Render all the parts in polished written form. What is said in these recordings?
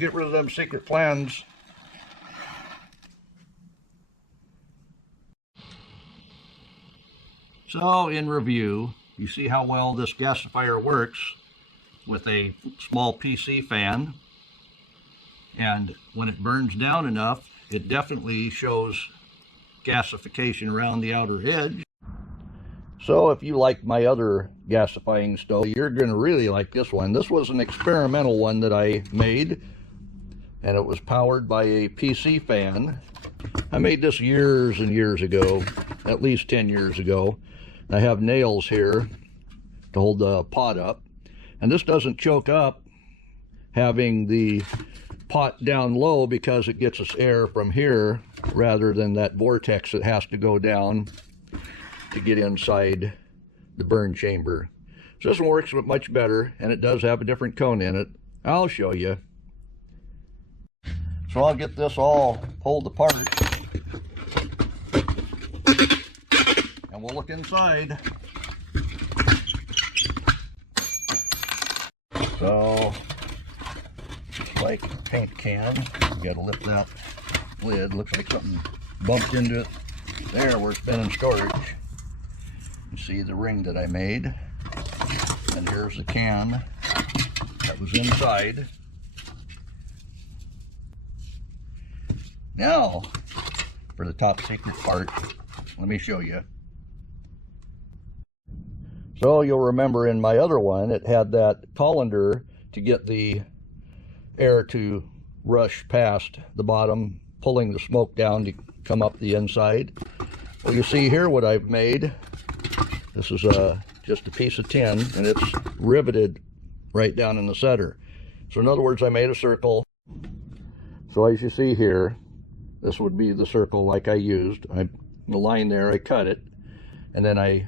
get rid of them secret plans. So in review, you see how well this gasifier works with a small PC fan. And when it burns down enough, it definitely shows gasification around the outer edge. So if you like my other gasifying stove, you're going to really like this one. This was an experimental one that I made, and it was powered by a PC fan. I made this years and years ago, at least 10 years ago. I have nails here to hold the pot up, and this doesn't choke up having the pot down low because it gets us air from here rather than that vortex that has to go down to get inside the burn chamber. So this one works much better, and it does have a different cone in it. I'll show you. So I'll get this all pulled apart, and we'll look inside. So, just like a paint can, you gotta lift that lid. Looks like something bumped into it there where it's been in storage. You see the ring that I made, and here's the can that was inside. Now, for the top secret part, let me show you. So you'll remember in my other one, it had that colander to get the air to rush past the bottom, pulling the smoke down to come up the inside. Well, you see here what I've made. This is just a piece of tin, and it's riveted right down in the center. So in other words, I made a circle. So as you see here, this would be the circle like I used. The line there, I cut it, and then I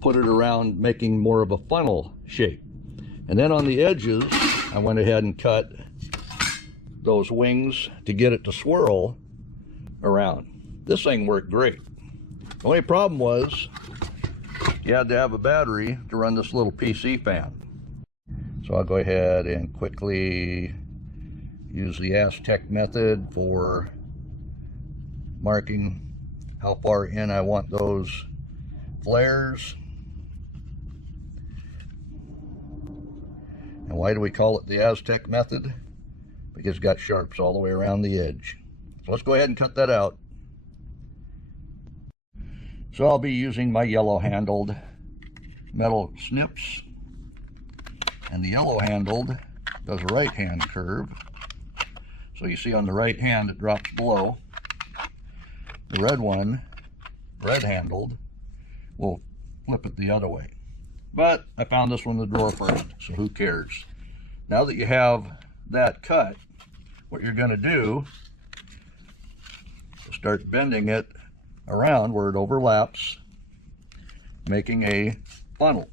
put it around, making more of a funnel shape. And then on the edges, I went ahead and cut those wings to get it to swirl around. This thing worked great. The only problem was you had to have a battery to run this little PC fan. So I'll go ahead and quickly use the Aztec method for marking how far in I want those flares. And why do we call it the Aztec method? Because it's got sharps all the way around the edge. So let's go ahead and cut that out. So I'll be using my yellow handled metal snips. And the yellow handled does a right hand curve. So you see on the right hand it drops below. The red one, red handled, will flip it the other way. But I found this one in the drawer first, so who cares? Now that you have that cut, what you're going to do is start bending it around where it overlaps, making a funnel.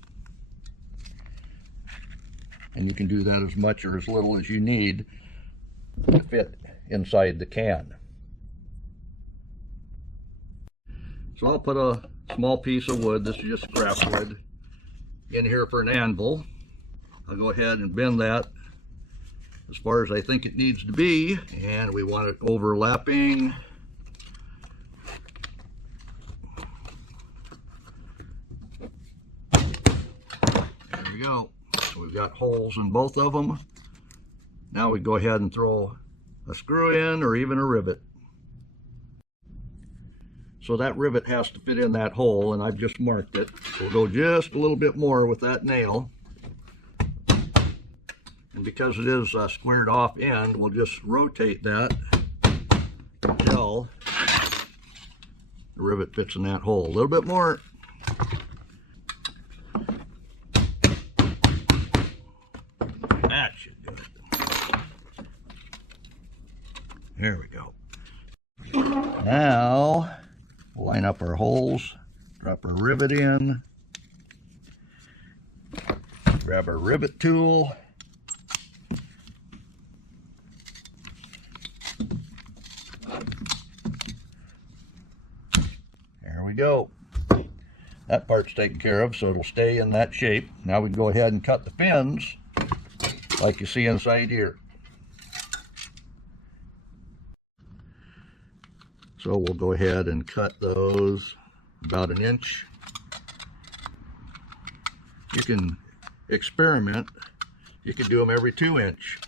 And you can do that as much or as little as you need to fit inside the can. So I'll put a small piece of wood, this is just scrap wood, in here for an anvil. I'll go ahead and bend that as far as I think it needs to be, and we want it overlapping. There we go. So we've got holes in both of them. Now we go ahead and throw a screw in or even a rivet. So that rivet has to fit in that hole, and I've just marked it. We'll go just a little bit more with that nail. And because it is a squared off end, we'll just rotate that until the rivet fits in that hole. A little bit more. That should do it. There we go. Now, we'll line up our holes, drop our rivet in, grab our rivet tool, there we go. That part's taken care of, so it'll stay in that shape. Now we can go ahead and cut the fins. like you see inside here. So we'll go ahead and cut those about 1 inch. You can experiment. You can do them every 2 inch.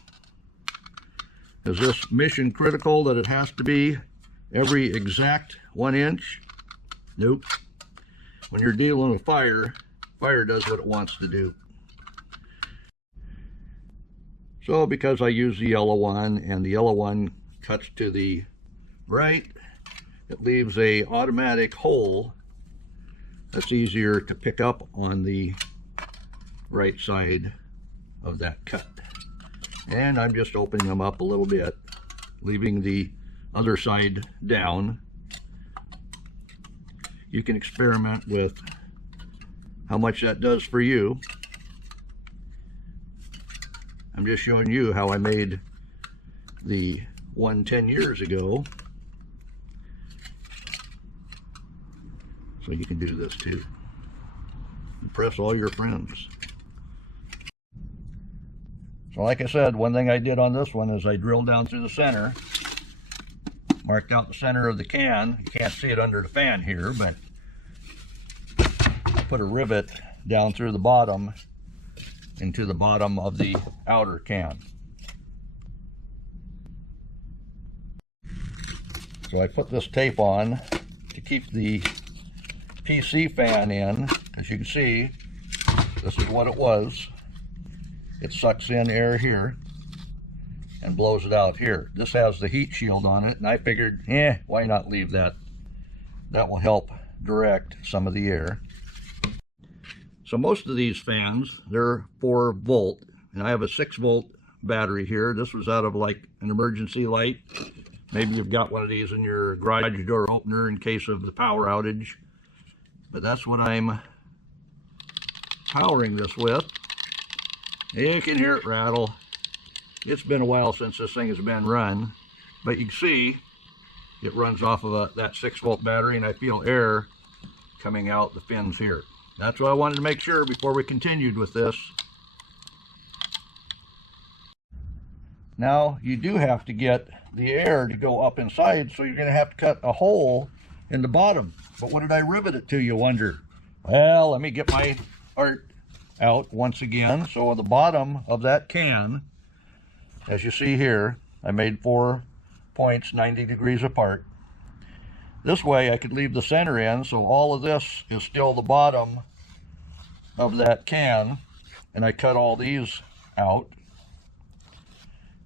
Is this mission critical that it has to be every exact 1 inch? Nope. When you're dealing with fire, fire does what it wants to do. So because I use the yellow one, and the yellow one cuts to the right, it leaves a automatic hole that's easier to pick up on the right side of that cut. And I'm just opening them up a little bit, leaving the other side down. You can experiment with how much that does for you. I'm just showing you how I made the one 10 years ago. So you can do this too. Impress all your friends. So like I said, one thing I did on this one is I drilled down through the center, marked out the center of the can. You can't see it under the fan here, but I put a rivet down through the bottom into the bottom of the outer can. So I put this tape on to keep the PC fan in. As you can see, this is what it was. It sucks in air here and blows it out here. This has the heat shield on it, and I figured, why not leave that? That will help direct some of the air. So most of these fans, they're 4 volt, and I have a 6 volt battery here. This was out of like an emergency light. Maybe you've got one of these in your garage door opener in case of the power outage. But that's what I'm powering this with. You can hear it rattle. It's been a while since this thing has been run, but you can see it runs off of that 6 volt battery, and I feel air coming out the fins here. That's what I wanted to make sure before we continued with this. Now you do have to get the air to go up inside, so you're going to have to cut a hole in the bottom. But what did I rivet it to, you wonder? Well, let me get my art out once again. So at the bottom of that can, as you see here, I made 4 points 90 degrees apart. This way I could leave the center in, so all of this is still the bottom of that can, and I cut all these out.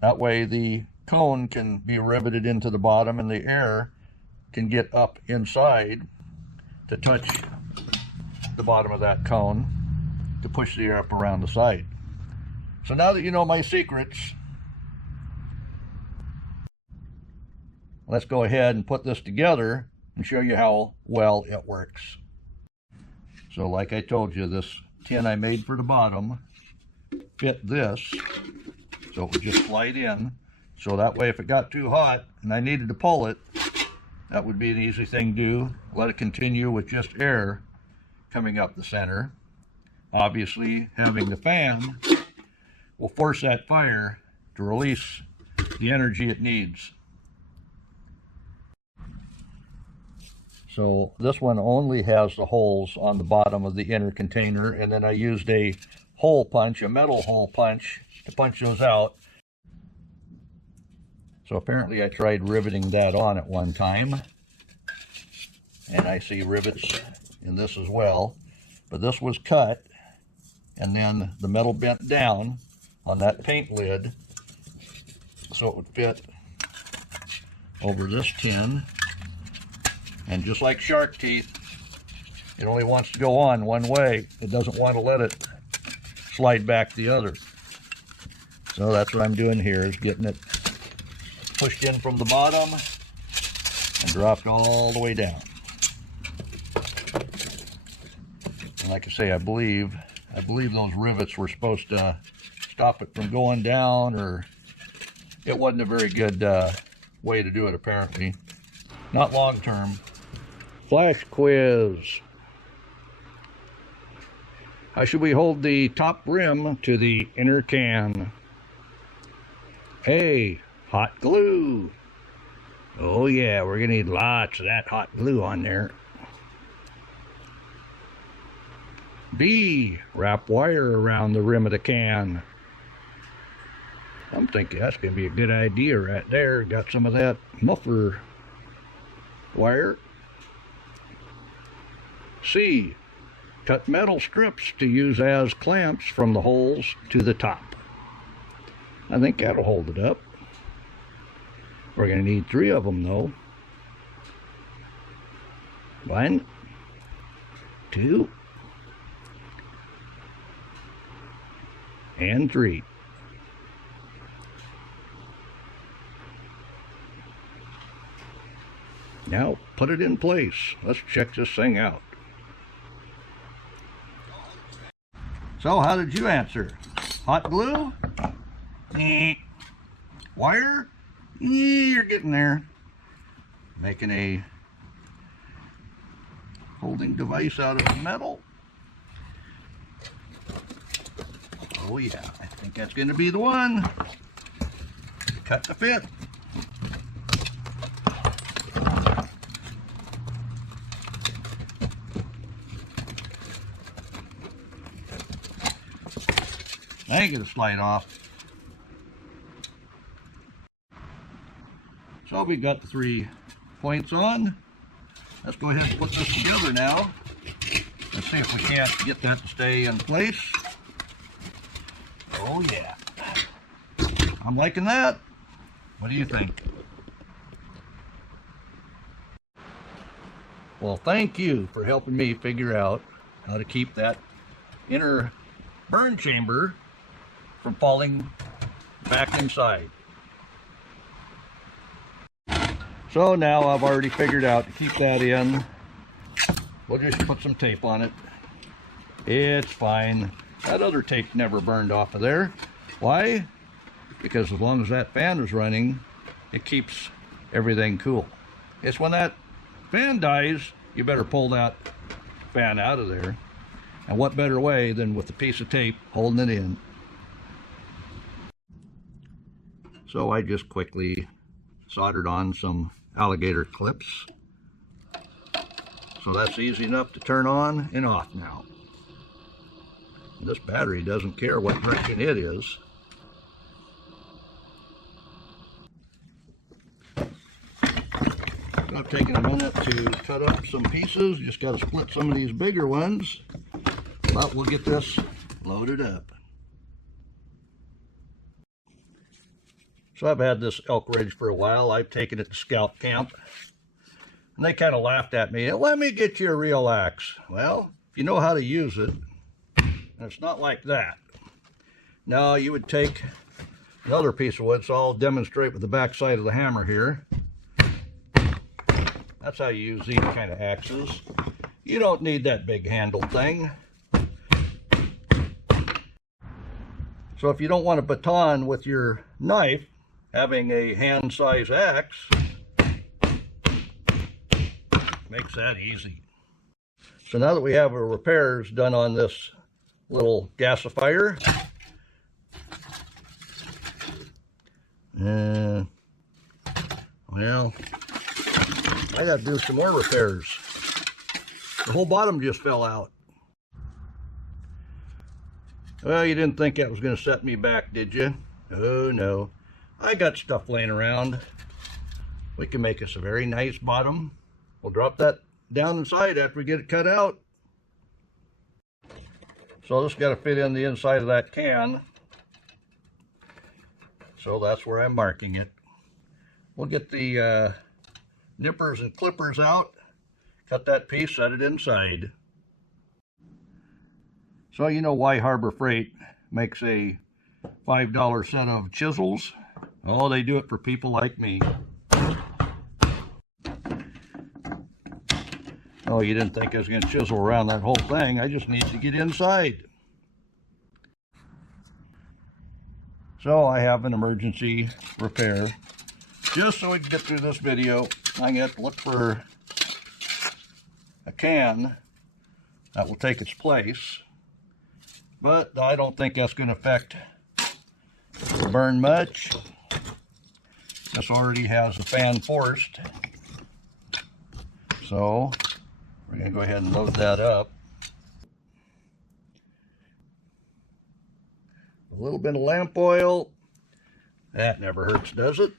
That way the cone can be riveted into the bottom, and the air can get up inside to touch the bottom of that cone to push the air up around the side. So now that you know my secrets, let's go ahead and put this together and show you how well it works. So like I told you, this tin I made for the bottom fit this, so it would just slide in. So that way if it got too hot and I needed to pull it, that would be an easy thing to do. Let it continue with just air coming up the center. Obviously, having the fan will force that fire to release the energy it needs. So this one only has the holes on the bottom of the inner container, and then I used a hole punch, a metal hole punch, to punch those out. So apparently I tried riveting that on at one time, and I see rivets in this as well. But this was cut, and then the metal bent down on that paint lid so it would fit over this tin. And just like shark teeth, it only wants to go on one way. It doesn't want to let it slide back the other. So that's what I'm doing here, is getting it pushed in from the bottom and dropped all the way down. And like I say, I believe those rivets were supposed to stop it from going down, or it wasn't a very good way to do it apparently. Not long term. Flash quiz. How should we hold the top rim to the inner can? A, hot glue. Oh yeah, we're gonna need lots of that hot glue on there. B, wrap wire around the rim of the can. I'm thinking that's gonna be a good idea right there. Got some of that muffler wire. C, cut metal strips to use as clamps from the holes to the top. I think that'll hold it up. We're going to need 3 of them though. 1, 2, and 3. Now put it in place. Let's check this thing out. So how did you answer? Hot glue? Wire? You're getting there. Making a holding device out of metal. Oh yeah, I think that's going to be the one. Cut to fit. I ain't gonna slide off. So we got the 3 points on. Let's go ahead and put this together now. Let's see if we can't get that to stay in place. Oh yeah. I'm liking that. What do you think? Well, thank you for helping me figure out how to keep that inner burn chamber from falling back inside. So now I've already figured out to keep that in. We'll just put some tape on it. It's fine. That other tape never burned off of there. Why? Because as long as that fan is running, it keeps everything cool. It's when that fan dies, you better pull that fan out of there. And what better way than with a piece of tape holding it in. So I just quickly soldered on some alligator clips. So that's easy enough to turn on and off now. This battery doesn't care what direction it is. I've taken a minute to cut up some pieces. Just got to split some of these bigger ones. But we'll get this loaded up. So I've had this elk ridge for a while. I've taken it to scout camp. And they kind of laughed at me. Let me get you a real axe. Well, if you know how to use it, and it's not like that. Now you would take another piece of wood, so I'll demonstrate with the back side of the hammer here. That's how you use these kind of axes. You don't need that big handled thing. So if you don't want a baton with your knife, having a hand-size axe makes that easy. So now that we have our repairs done on this little gasifier, well, I got to do some more repairs. The whole bottom just fell out. Well, you didn't think that was going to set me back, did you? Oh no, I got stuff laying around. We can make us a very nice bottom. We'll drop that down inside after we get it cut out. So this got to fit in the inside of that can. So that's where I'm marking it. We'll get the nippers and clippers out, cut that piece, set it inside. So you know why Harbor Freight makes a $5 set of chisels? Oh, they do it for people like me. Oh, you didn't think I was going to chisel around that whole thing. I just need to get inside. So I have an emergency repair. Just so we can get through this video, I'm going to have to look for a can that will take its place. But I don't think that's going to affect the burn much. This already has the fan forced. So we're going to go ahead and load that up. A little bit of lamp oil. That never hurts, does it?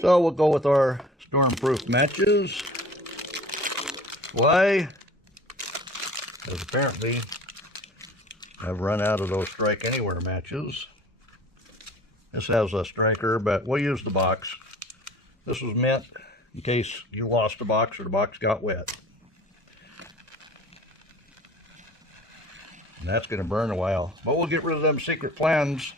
So we'll go with our storm-proof matches. Why? Because apparently I've run out of those Strike Anywhere matches. This has a striker, but we'll use the box. This was meant in case you lost a box or the box got wet. And that's going to burn a while. But we'll get rid of them secret plans.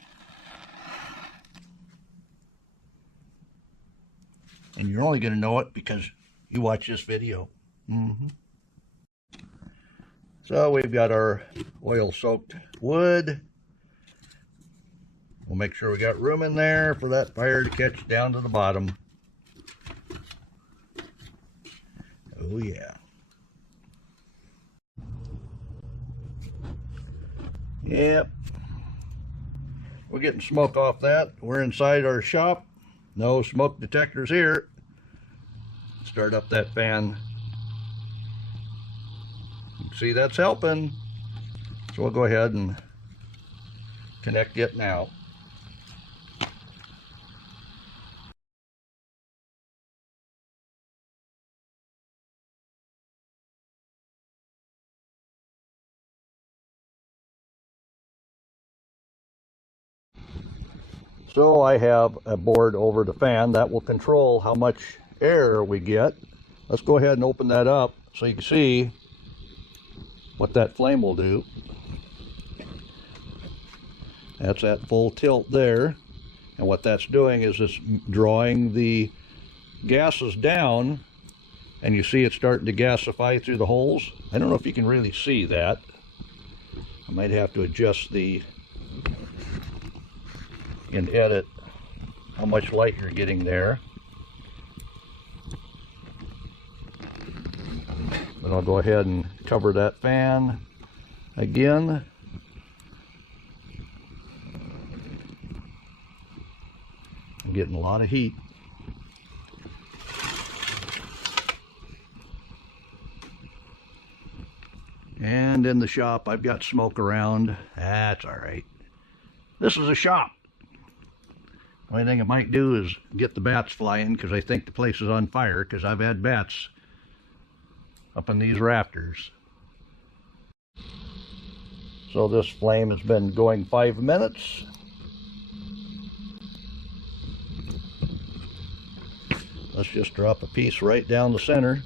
And you're only going to know it because you watch this video. So we've got our oil-soaked wood. We'll make sure we got room in there for that fire to catch down to the bottom. Oh yeah. Yep. We're getting smoke off that. We're inside our shop. No smoke detectors here. Start up that fan. See, that's helping. So we'll go ahead and connect it now. So I have a board over the fan that will control how much air we get. Let's go ahead and open that up so you can see what that flame will do. That's at full tilt there. And what that's doing is it's drawing the gases down, and you see it starting to gasify through the holes. I don't know if you can really see that. I might have to adjust the and edit how much light you're getting there. Then I'll go ahead and cover that fan again. I'm getting a lot of heat. And in the shop, I've got smoke around. That's all right. This is a shop. The only thing it might do is get the bats flying, because I think the place is on fire, because I've had bats up in these rafters. So this flame has been going 5 minutes. Let's just drop a piece right down the center.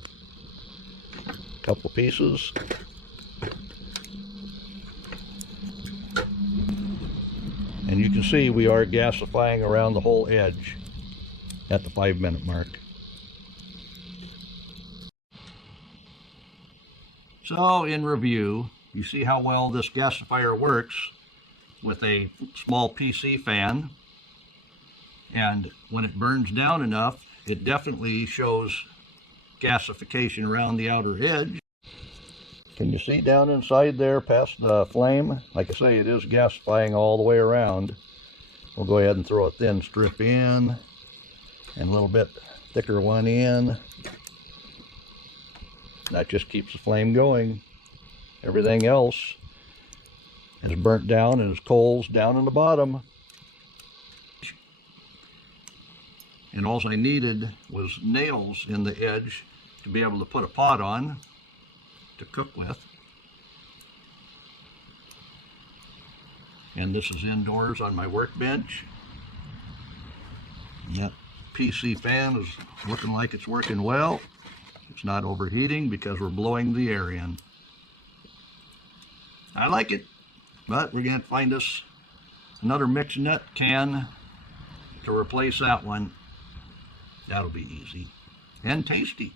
A couple pieces. And you can see we are gasifying around the whole edge at the 5-minute mark. So in review, you see how well this gasifier works with a small PC fan. And when it burns down enough, it definitely shows gasification around the outer edge. Can you see down inside there past the flame? Like I say, it is gasifying all the way around. We'll go ahead and throw a thin strip in and a little bit thicker one in. That just keeps the flame going. Everything else is burnt down and is coals down in the bottom. And all I needed was nails in the edge to be able to put a pot on to cook with. And this is indoors on my workbench. And that PC fan is looking like it's working well. It's not overheating because we're blowing the air in. I like it, but we're going to find us another mixed nut can to replace that one. That'll be easy and tasty.